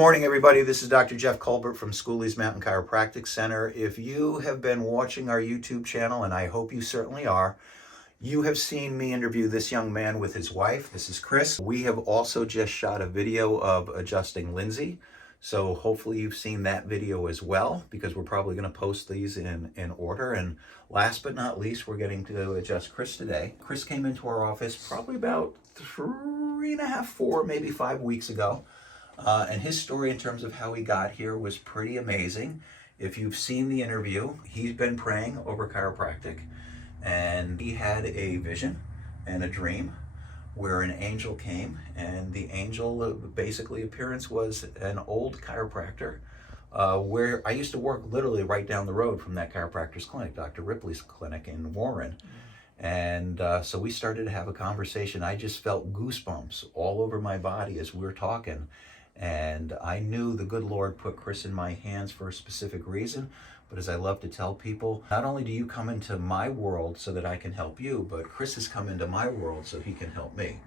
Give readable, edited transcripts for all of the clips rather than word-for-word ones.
morning, everybody. This is Dr. Jeff Culbert from Schooley's Mountain Chiropractic Center. If you have been watching our YouTube channel, and I hope you certainly are, you have seen me interview this young man with his wife. This is Chris. We have also just shot a video of adjusting Lindsay. So hopefully you've seen that video as well, because we're probably going to post these in order. And last but not least, we're getting to adjust Chris today. Chris came into our office probably about 3.5, 4, maybe 5 weeks ago. And his story in terms of how he got here was pretty amazing. If you've seen the interview, he's been praying over chiropractic, and he had a vision and a dream where an angel came, and the angel basically appearance was an old chiropractor where I used to work literally right down the road from that chiropractor's clinic, Dr. Ripley's clinic in Warren. And so we started to have a conversation. I just felt goosebumps all over my body as we were talking. And I knew the good Lord put Chris in my hands for a specific reason. But as I love to tell people, not only do you come into my world so that I can help you, but Chris has come into my world so he can help me.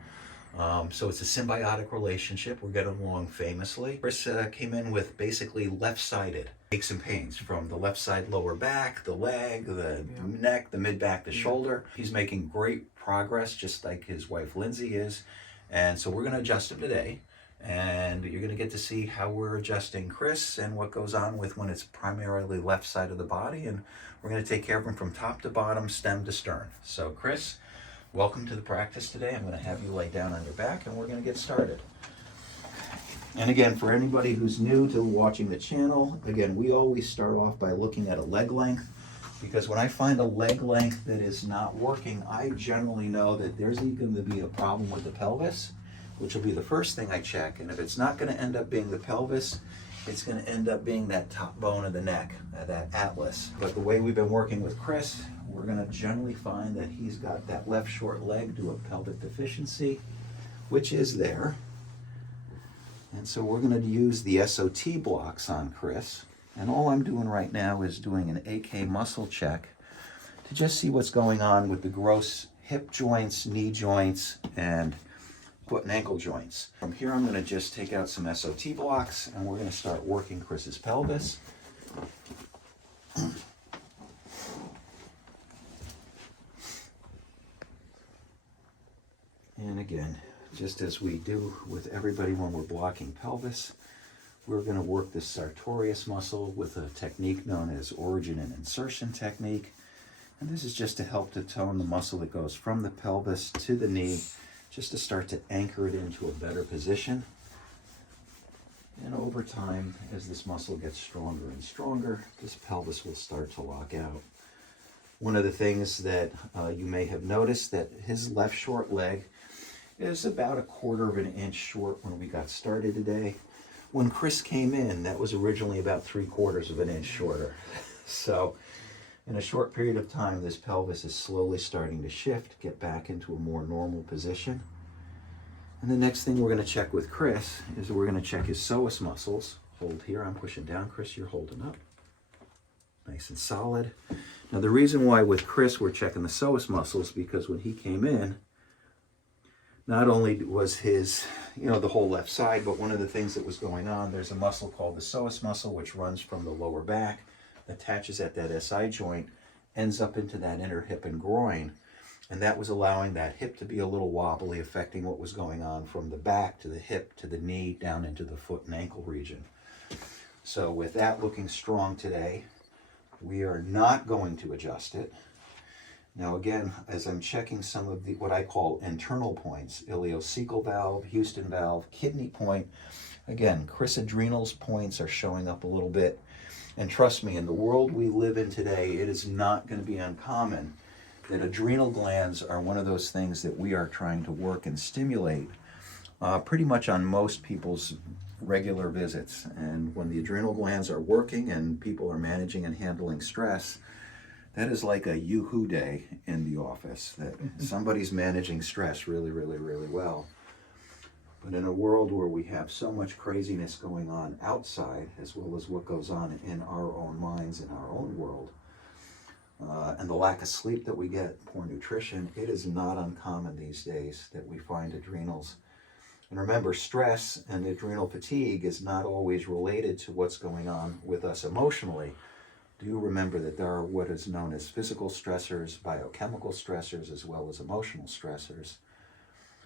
So it's a symbiotic relationship. We're getting along famously. Chris came in with basically left-sided aches and pains from the left side lower back, the leg, the neck, the mid-back, the shoulder. He's making great progress, just like his wife Lindsay is. And so we're going to adjust him today. And you're going to get to see how we're adjusting Chris and what goes on with when it's primarily left side of the body. And we're going to take care of him from top to bottom, stem to stern. So Chris, welcome to the practice today. I'm going to have you lay down on your back and we're going to get started. And again, for anybody who's new to watching the channel, again, we always start off by looking at a leg length, because when I find a leg length that is not working, I generally know that there's going to be a problem with the pelvis, which will be the first thing I check. And if it's not going to end up being the pelvis, it's going to end up being that top bone of the neck, that atlas. But the way we've been working with Chris, we're going to generally find that he's got that left short leg due to pelvic deficiency, which is there. And so we're going to use the SOT blocks on Chris. And all I'm doing right now is doing an AK muscle check to just see what's going on with the gross hip joints, knee joints, and foot and ankle joints. From here, I'm going to just take out some SOT blocks, and we're going to start working Chris's pelvis. And again, just as we do with everybody when we're blocking pelvis, we're going to work this sartorius muscle with a technique known as origin and insertion technique. And this is just to help to tone the muscle that goes from the pelvis to the knee, just to start to anchor it into a better position. And over time, as this muscle gets stronger and stronger, this pelvis will start to lock out. One of the things that you may have noticed, that his left short leg is about 1/4 of an inch short when we got started today. When Chris came in, that was originally about 3/4 of an inch shorter. So in a short period of time, this pelvis is slowly starting to shift, get back into a more normal position. And the next thing we're going to check with Chris is we're going to check his psoas muscles. Hold here, I'm pushing down. Chris, you're holding up. Nice and solid. Now the reason why with Chris we're checking the psoas muscles, because when he came in, not only was his, the whole left side, but one of the things that was going on, there's a muscle called the psoas muscle, which runs from the lower back, attaches at that SI joint, ends up into that inner hip and groin. And that was allowing that hip to be a little wobbly, affecting what was going on from the back to the hip to the knee down into the foot and ankle region. So with that looking strong today, we are not going to adjust it. Now again, as I'm checking some of the what I call internal points, ileocecal valve, Houston valve, kidney point, again, Chris adrenals points are showing up a little bit. And trust me, in the world we live in today, it is not going to be uncommon that adrenal glands are one of those things that we are trying to work and stimulate pretty much on most people's regular visits. And when the adrenal glands are working and people are managing and handling stress, that is like a yoo-hoo day in the office, that somebody's managing stress really, really, really well. But in a world where we have so much craziness going on outside, as well as what goes on in our own minds, in our own world, and the lack of sleep that we get, poor nutrition, it is not uncommon these days that we find adrenals And remember, stress and adrenal fatigue is not always related to what's going on with us emotionally. Do remember that there are what is known as physical stressors, biochemical stressors, as well as emotional stressors.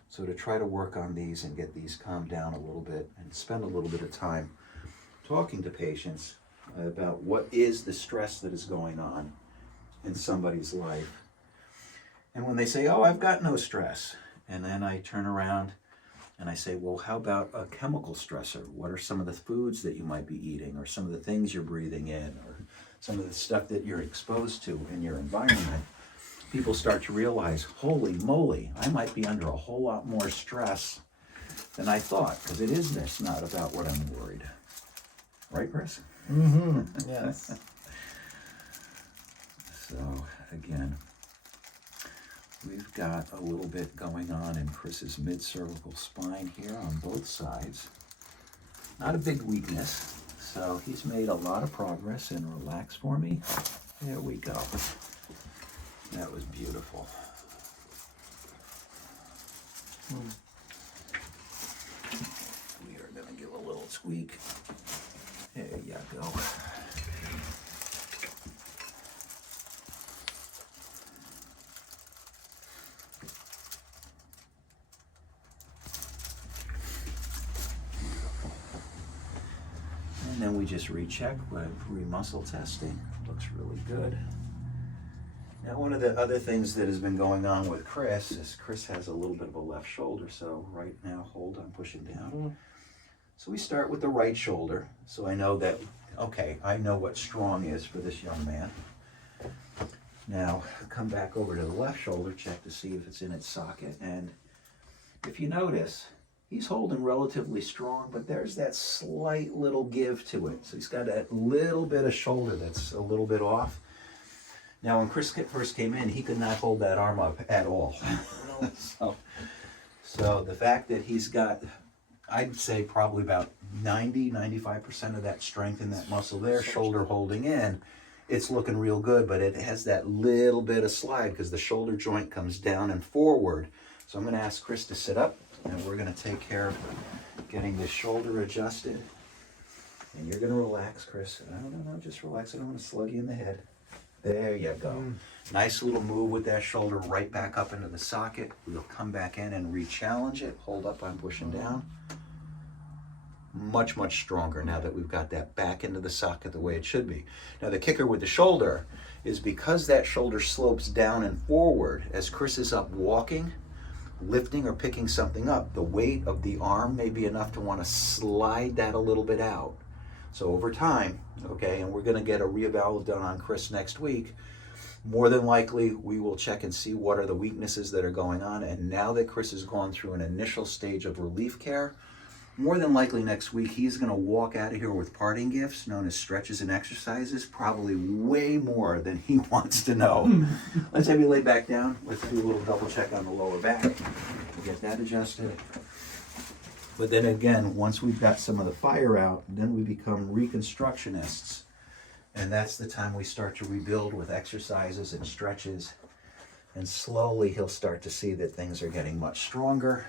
So to try to work on these and get these calmed down a little bit and spend a little bit of time talking to patients about what is the stress that is going on in somebody's life. And when they say, oh, I've got no stress, and then I turn around and I say, well, how about a chemical stressor? What are some of the foods that you might be eating, or some of the things you're breathing in, or some of the stuff that you're exposed to in your environment? People start to realize, holy moly, I might be under a whole lot more stress than I thought, because it is this, not about what I'm worried. Right, Chris? Mm-hmm. Yes. So, again, we've got a little bit going on in Chris's mid-cervical spine here on both sides. Not a big weakness, so he's made a lot of progress. And relax for me. There we go. That was beautiful. We are going to give a little tweak. There you go. And then we just recheck with re-muscle testing. Looks really good. Now, one of the other things that has been going on with Chris is Chris has a little bit of a left shoulder. So right now, hold on, pushing down. So we start with the right shoulder. So I know that, okay, I know what strong is for this young man. Now, come back over to the left shoulder, check to see if it's in its socket. And if you notice, he's holding relatively strong, but there's that slight little give to it. So he's got that little bit of shoulder that's a little bit off. Now, when Chris first came in, he could not hold that arm up at all. So the fact that he's got, I'd say probably about 95% of that strength in that muscle there, shoulder holding in, it's looking real good, but it has that little bit of slide because the shoulder joint comes down and forward. So I'm going to ask Chris to sit up, and we're going to take care of getting this shoulder adjusted. And you're going to relax, Chris. No, just relax. I don't want to slug you in the head. There you go. Nice little move with that shoulder right back up into the socket. We'll come back in and re-challenge it. Hold up, I'm pushing down. Much, much stronger now that we've got that back into the socket the way it should be. Now the kicker with the shoulder is because that shoulder slopes down and forward as Chris is up walking, lifting or picking something up, the weight of the arm may be enough to want to slide that a little bit out. So over time, okay, and we're going to get a reeval done on Chris next week, more than likely we will check and see what are the weaknesses that are going on. And now that Chris has gone through an initial stage of relief care, more than likely next week he's going to walk out of here with parting gifts known as stretches and exercises, probably way more than he wants to know. Let's have you lay back down. Let's do a little double check on the lower back. We'll get that adjusted. But then again, once we've got some of the fire out, then we become reconstructionists. And that's the time we start to rebuild with exercises and stretches. And slowly he'll start to see that things are getting much stronger.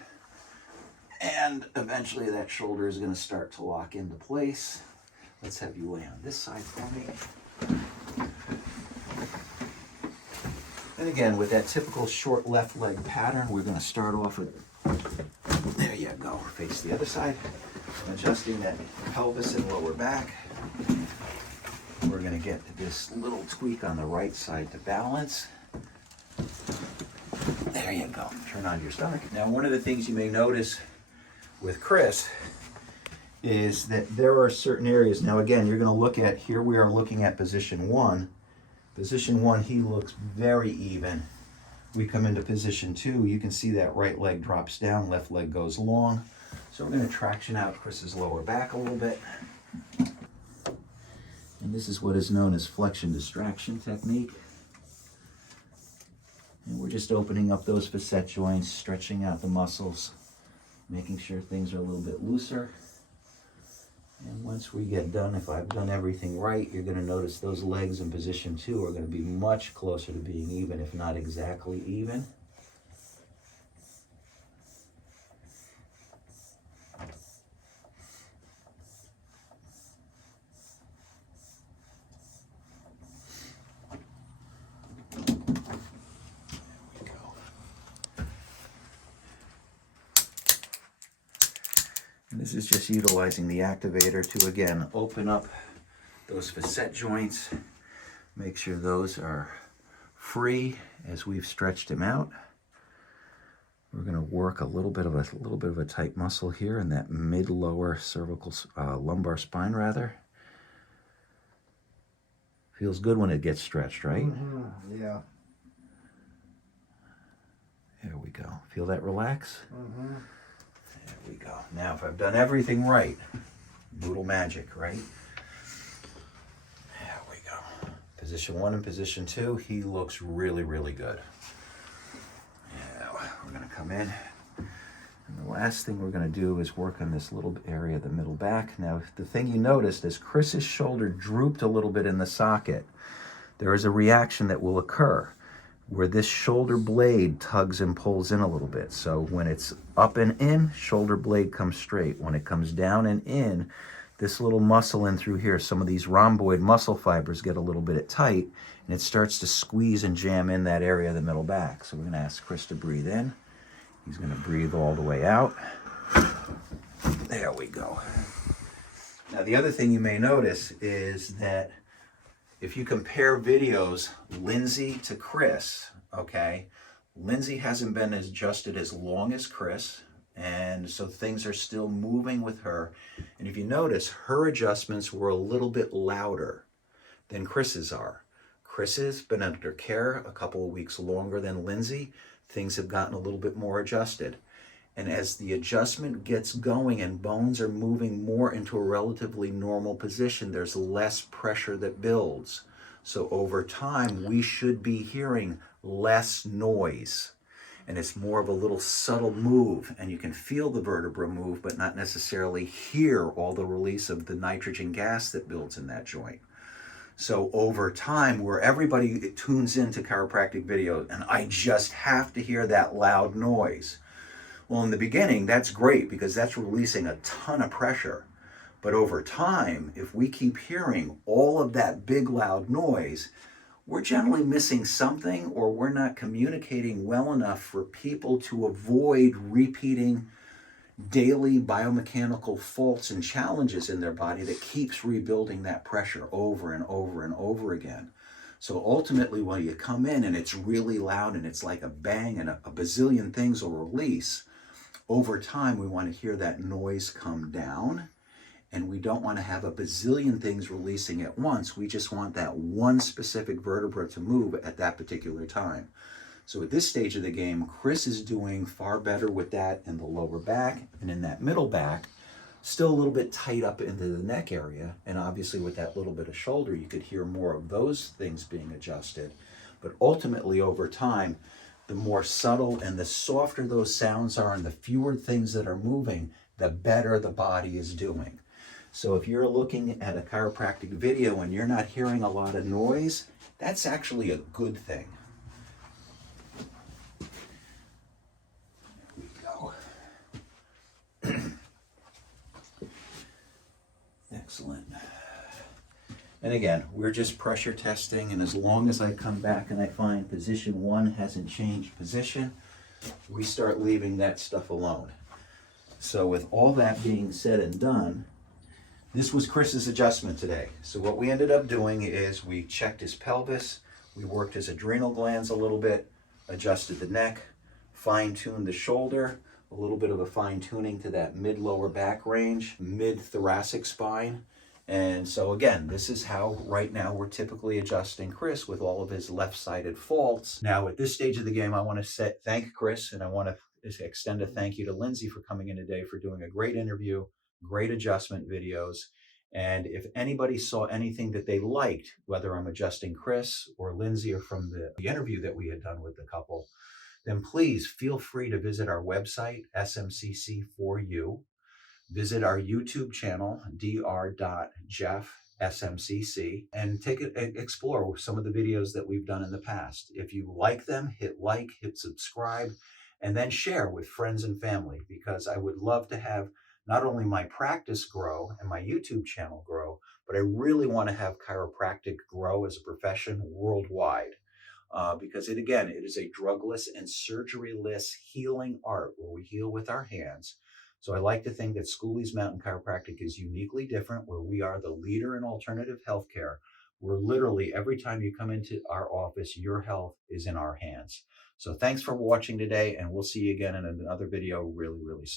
And eventually that shoulder is going to start to lock into place. Let's have you lay on this side for me. And again, with that typical short left leg pattern, we're going to start off with, there you go, face the other side. Adjusting that pelvis and lower back. We're going to get this little tweak on the right side to balance. There you go. Turn on your stomach. Now, one of the things you may notice with Chris is that there are certain areas. Now, again, you're going to look at, here we are looking at position one. Position one, he looks very even. We come into position two, you can see that right leg drops down, left leg goes long. So we're going to traction out Chris's lower back a little bit. And this is what is known as flexion distraction technique. And we're just opening up those facet joints, stretching out the muscles, making sure things are a little bit looser. And once we get done, if I've done everything right, you're going to notice those legs in position two are going to be much closer to being even, if not exactly even. This is just utilizing the activator to, again, open up those facet joints, make sure those are free as we've stretched them out. We're going to work a little bit of a tight muscle here in that mid-lower cervical lumbar spine, rather. Feels good when it gets stretched, right? Mm-hmm. Yeah. There we go. Feel that relax? Mm-hmm. There we go. Now, if I've done everything right, Boodle magic, right? There we go. Position 1 and position 2, he looks really, really good. Now, we're going to come in. And the last thing we're going to do is work on this little area of the middle back. Now, the thing you noticed is Chris's shoulder drooped a little bit in the socket. There is a reaction that will occur where this shoulder blade tugs and pulls in a little bit. So when it's up and in, shoulder blade comes straight. When it comes down and in, this little muscle in through here, some of these rhomboid muscle fibers get a little bit tight, and it starts to squeeze and jam in that area of the middle back. So we're going to ask Chris to breathe in. He's going to breathe all the way out. There we go. Now, the other thing you may notice is that if you compare videos, Lindsay to Chris, okay, Lindsay hasn't been adjusted as long as Chris, and so things are still moving with her. And if you notice, her adjustments were a little bit louder than Chris's are. Chris has been under care a couple of weeks longer than Lindsay. Things have gotten a little bit more adjusted. And as the adjustment gets going and bones are moving more into a relatively normal position, there's less pressure that builds. So over time, we should be hearing less noise. And it's more of a little subtle move. And you can feel the vertebra move, but not necessarily hear all the release of the nitrogen gas that builds in that joint. So over time, where everybody tunes into chiropractic video, and I just have to hear that loud noise. Well, in the beginning, that's great because that's releasing a ton of pressure. But over time, if we keep hearing all of that big loud noise, we're generally missing something, or we're not communicating well enough for people to avoid repeating daily biomechanical faults and challenges in their body that keeps rebuilding that pressure over and over and over again. So ultimately, when you come in and it's really loud and it's like a bang and a bazillion things will release, over time we want to hear that noise come down, and we don't want to have a bazillion things releasing at once. We just want that one specific vertebra to move at that particular time. So at this stage of the game, Chris is doing far better with that in the lower back, and in that middle back, still a little bit tight up into the neck area. And obviously with that little bit of shoulder, you could hear more of those things being adjusted. But ultimately over time, the more subtle and the softer those sounds are and the fewer things that are moving, the better the body is doing. So if you're looking at a chiropractic video and you're not hearing a lot of noise, that's actually a good thing. Excellent. And again, we're just pressure testing, and as long as I come back and I find position 1 hasn't changed position, we start leaving that stuff alone. So with all that being said and done, this was Chris's adjustment today. So what we ended up doing is we checked his pelvis, we worked his adrenal glands a little bit, adjusted the neck, fine-tuned the shoulder, a little bit of a fine-tuning to that mid-lower back range, mid-thoracic spine. And so again, this is how right now we're typically adjusting Chris with all of his left-sided faults. Now at this stage of the game, I want to thank Chris, and I want to extend a thank you to Lindsay for coming in today, for doing a great interview, great adjustment videos. And if anybody saw anything that they liked, whether I'm adjusting Chris or Lindsay or from the interview that we had done with the couple, then please feel free to visit our website, SMCC4U. Visit our YouTube channel, dr.jeffsmcc, and explore some of the videos that we've done in the past. If you like them, hit like, hit subscribe, and then share with friends and family, because I would love to have not only my practice grow and my YouTube channel grow, but I really want to have chiropractic grow as a profession worldwide. Because it is a drugless and surgery-less healing art where we heal with our hands. So I like to think that Schooley's Mountain Chiropractic is uniquely different, where we are the leader in alternative healthcare. We're literally, every time you come into our office, your health is in our hands. So thanks for watching today, and we'll see you again in another video really, really soon.